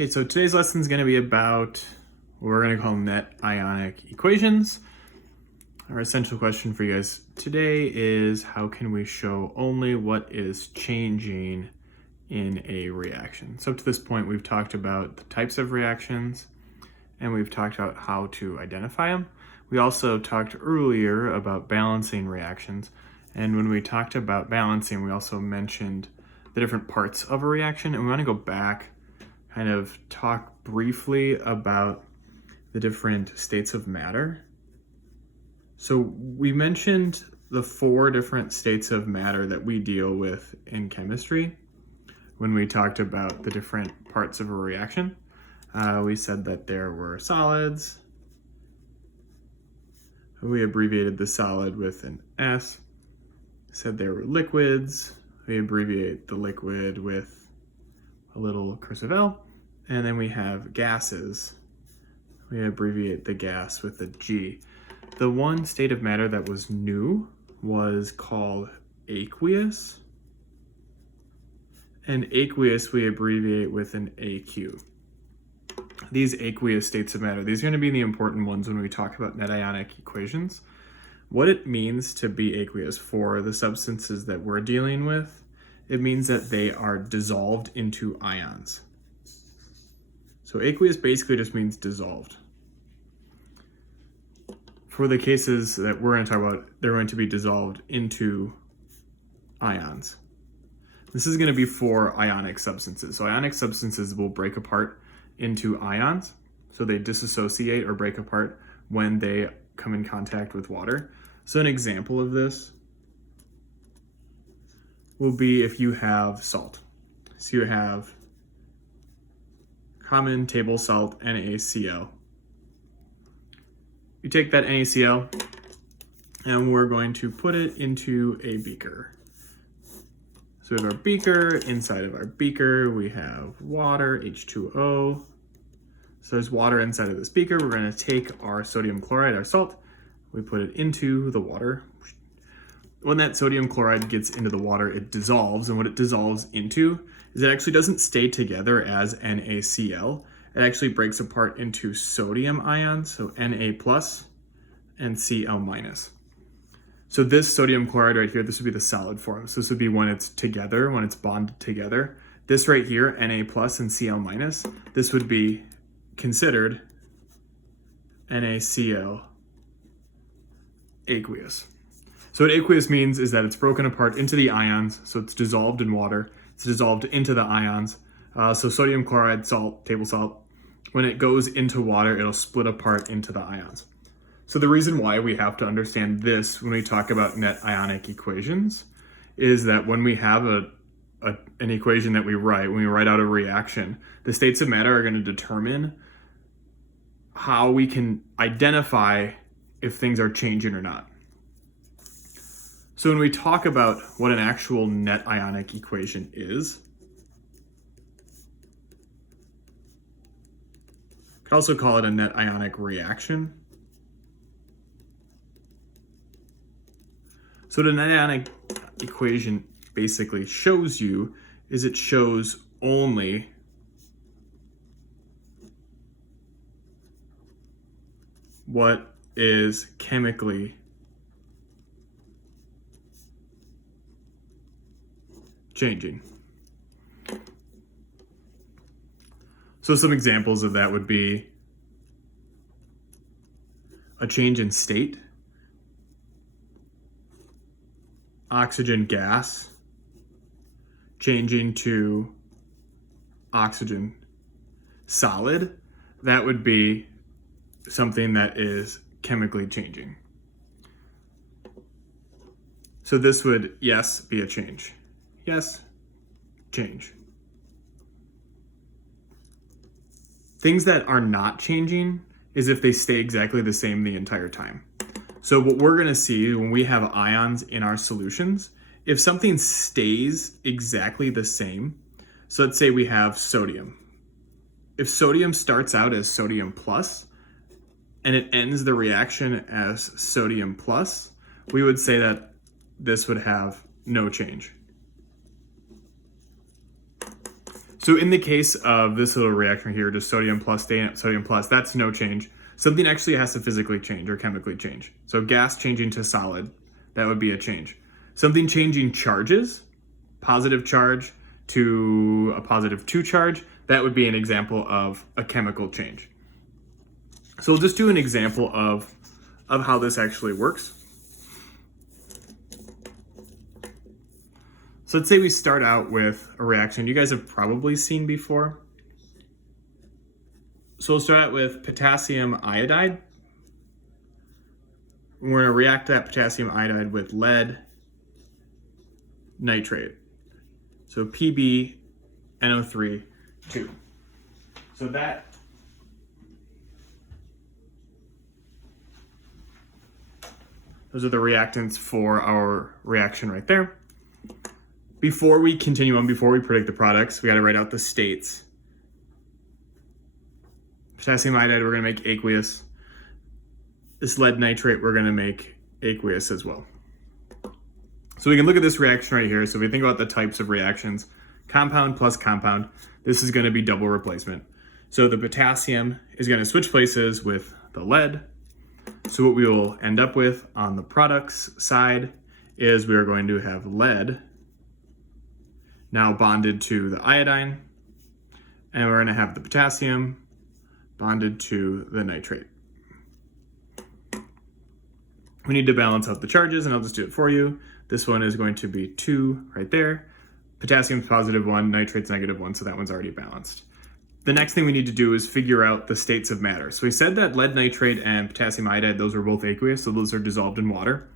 Okay, so today's lesson is going to be about what we're going to call net ionic equations. Our essential question for you guys today is, how can we show only what is changing in a reaction? So up to this point, we've talked about the types of reactions and we've talked about how to identify them. We also talked earlier about balancing reactions. And when we talked about balancing, we also mentioned the different parts of a reaction. And we want to go back, kind of talk briefly about the different states of matter. So we mentioned the 4 different states of matter that we deal with in chemistry when we talked about the different parts of a reaction. We said that there were solids. We abbreviated the solid with an S. Said there were liquids. We abbreviate the liquid with a little cursive L. And then we have gases. We abbreviate the gas with a G. The one state of matter that was new was called aqueous. And aqueous we abbreviate with an AQ. These aqueous states of matter, these are going to be the important ones when we talk about net ionic equations. What it means to be aqueous for the substances that we're dealing with, it means that they are dissolved into ions. So aqueous basically just means dissolved. For the cases that we're going to talk about, they're going to be dissolved into ions. This is going to be for ionic substances. So ionic substances will break apart into ions. So they dissociate or break apart when they come in contact with water. So an example of this will be if you have salt. So you have common table salt, NaCl. You take that NaCl and we're going to put it into a beaker. So we have our beaker. Inside of our beaker we have water, H2O. So there's water inside of this beaker. We're going to take our sodium chloride, our salt, we put it into the water. When that sodium chloride gets into the water, it dissolves, and what it dissolves into is it actually doesn't stay together as NaCl. It actually breaks apart into sodium ions, so Na plus and Cl minus. So this sodium chloride right here, this would be the solid form. So this would be when it's together, when it's bonded together. This right here, Na plus and Cl minus, this would be considered NaCl aqueous. So what aqueous means is that it's broken apart into the ions, so it's dissolved in water, it's dissolved into the ions. So sodium chloride, salt, table salt, when it goes into water, it'll split apart into the ions. So the reason why we have to understand this when we talk about net ionic equations is that when we have an equation that we write, when we write out a reaction, the states of matter are going to determine how we can identify if things are changing or not. So when we talk about what an actual net ionic equation is, we could also call it a net ionic reaction. So what a net ionic equation basically shows you is it shows only what is chemically changing. So some examples of that would be a change in state, oxygen gas changing to oxygen solid. That would be something that is chemically changing. So this would, yes, be a change. Yes, change. Things that are not changing is if they stay exactly the same the entire time. So what we're going to see when we have ions in our solutions, if something stays exactly the same, so let's say we have sodium. If sodium starts out as sodium plus and it ends the reaction as sodium plus, we would say that this would have no change. So in the case of this little reaction here, just sodium plus, sodium plus, that's no change. Something actually has to physically change or chemically change. So gas changing to solid, that would be a change. Something changing charges, positive charge to a positive 2 charge, that would be an example of a chemical change. So we'll just do an example of how this actually works. So let's say we start out with a reaction you guys have probably seen before. So we'll start out with potassium iodide. We're going to react that potassium iodide with lead nitrate. So PbNO3 2. So those are the reactants for our reaction right there. Before we continue on, before we predict the products, we got to write out the states. Potassium iodide, we're going to make aqueous. This lead nitrate, we're going to make aqueous as well. So we can look at this reaction right here. So if we think about the types of reactions, compound plus compound, this is going to be double replacement. So the potassium is going to switch places with the lead. So what we will end up with on the products side is we are going to have lead now bonded to the iodine, and we're going to have the potassium bonded to the nitrate. We need to balance out the charges, and I'll just do it for you. This one is going to be 2 right there. Potassium's positive 1, nitrate's negative 1, so that one's already balanced. The next thing we need to do is figure out the states of matter. So we said that lead nitrate and potassium iodide, those are both aqueous, so those are dissolved in water.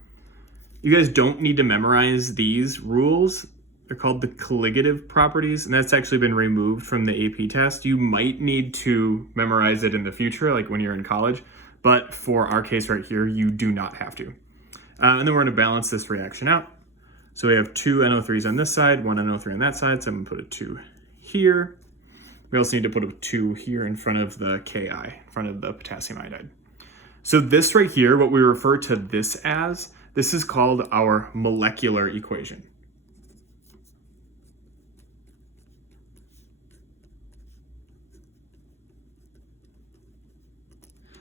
You guys don't need to memorize these rules. They're called the colligative properties, and that's actually been removed from the AP test. You might need to memorize it in the future, like when you're in college, but for our case right here, you do not have to. And then we're going to balance this reaction out. So we have 2 NO3s on this side, 1 NO3 on that side, so I'm going to put a 2 here. We also need to put a 2 here in front of the Ki, in front of the potassium iodide. So this right here, what we refer to this as, this is called our molecular equation.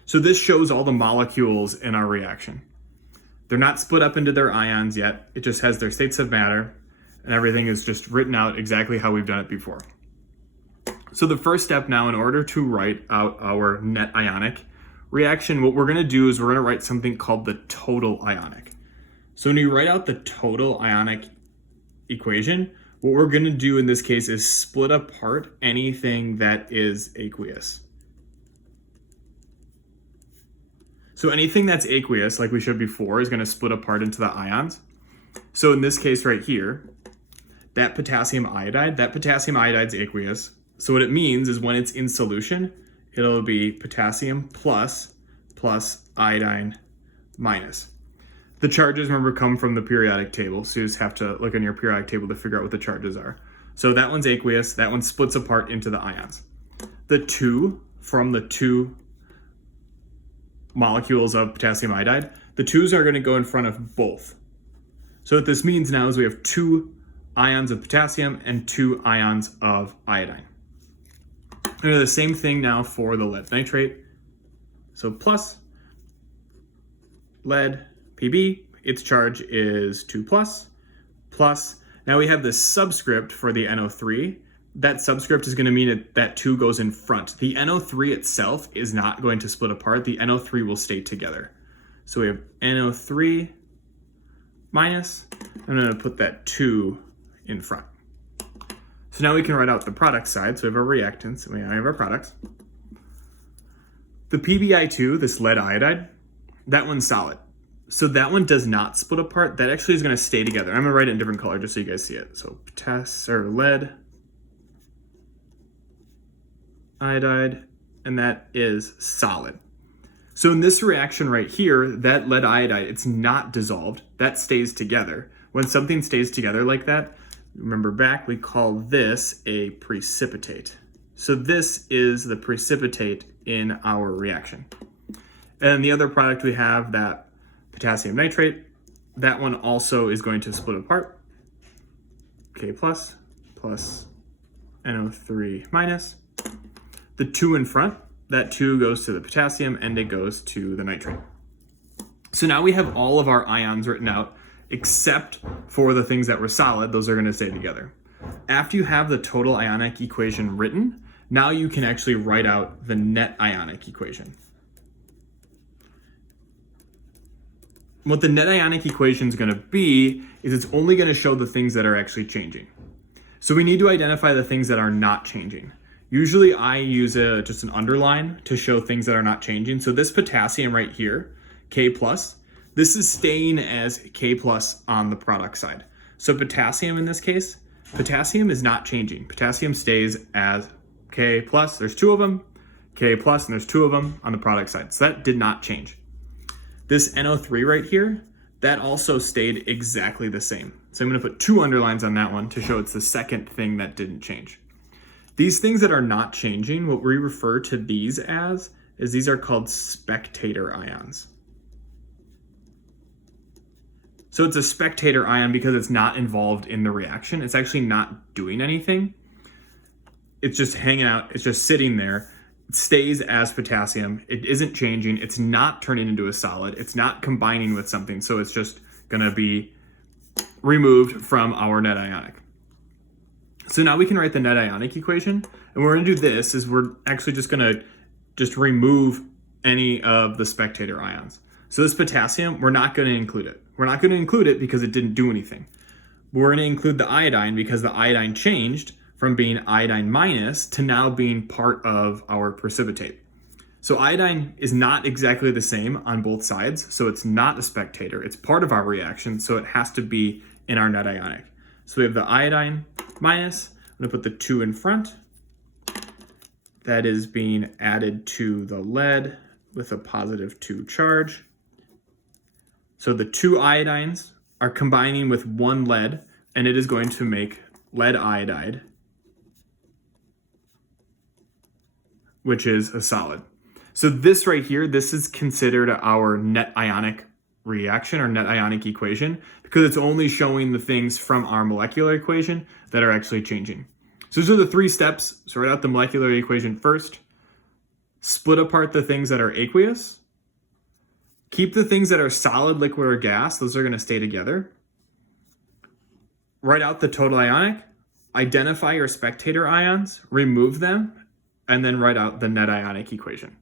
So this shows all the molecules in our reaction. They're not split up into their ions yet. It just has their states of matter, and everything is just written out exactly how we've done it before. So the first step now, in order to write out our net ionic reaction, what we're going to do is we're going to write something called the total ionic. So when you write out the total ionic equation, what we're going to do in this case is split apart anything that is aqueous. So anything that's aqueous, like we showed before, is going to split apart into the ions. So in this case right here, that potassium iodide is aqueous. So what it means is when it's in solution, it'll be potassium plus iodine minus. The charges, remember, come from the periodic table. So you just have to look in your periodic table to figure out what the charges are. So that one's aqueous. That one splits apart into the ions. The 2 from the 2 molecules of potassium iodide, the 2s are going to go in front of both. So what this means now is we have 2 ions of potassium and 2 ions of iodine. We're going to do the same thing now for the lead nitrate. So plus lead Pb, its charge is 2 plus. Now we have this subscript for the NO3. That subscript is going to mean that 2 goes in front. The NO3 itself is not going to split apart. The NO3 will stay together. So we have NO3 minus. I'm going to put that 2 in front. So now we can write out the product side. So we have our reactants and we have our products. The PbI2, this lead iodide, that one's solid. So that one does not split apart. That actually is going to stay together. I'm going to write it in different color just so you guys see it. So lead iodide, and that is solid. So in this reaction right here, that lead iodide, it's not dissolved. That stays together. When something stays together like that, remember back, we call this a precipitate. So this is the precipitate in our reaction. And the other product we have, that potassium nitrate, that one also is going to split apart. K plus NO3 minus. The 2 in front, that 2 goes to the potassium and it goes to the nitrate. So now we have all of our ions written out except for the things that were solid. Those are going to stay together. After you have the total ionic equation written, now you can actually write out the net ionic equation. What the net ionic equation is going to be is it's only going to show the things that are actually changing. So we need to identify the things that are not changing. Usually I use just an underline to show things that are not changing. So this potassium right here, K+, this is staying as K+ on the product side. So potassium in this case, potassium is not changing. Potassium stays as K+, there's 2 of them, K+, and there's 2 of them on the product side. So that did not change. This NO3 right here, that also stayed exactly the same. So I'm going to put 2 underlines on that one to show it's the second thing that didn't change. These things that are not changing, what we refer to these as, is these are called spectator ions. So it's a spectator ion because it's not involved in the reaction. It's actually not doing anything. It's just hanging out. It's just sitting there. It stays as potassium. It isn't changing. It's not turning into a solid. It's not combining with something. So it's just going to be removed from our net ionic. So now we can write the net ionic equation. And we're going to do this is we're actually just going to remove any of the spectator ions. So this potassium, we're not going to include it. We're not going to include it because it didn't do anything. We're going to include the iodine because the iodine changed from being iodine minus to now being part of our precipitate. So iodine is not exactly the same on both sides, so it's not a spectator. It's part of our reaction, so it has to be in our net ionic. So we have the iodine minus. I'm going to put the 2 in front. That is being added to the lead with a positive 2 charge. So the 2 iodines are combining with 1 lead, and it is going to make lead iodide, which is a solid. So this right here, this is considered our net ionic reaction or net ionic equation because it's only showing the things from our molecular equation that are actually changing. So those are the 3 steps. So write out the molecular equation first, split apart the things that are aqueous, keep the things that are solid, liquid, or gas. Those are going to stay together. Write out the total ionic, identify your spectator ions, remove them, and then write out the net ionic equation.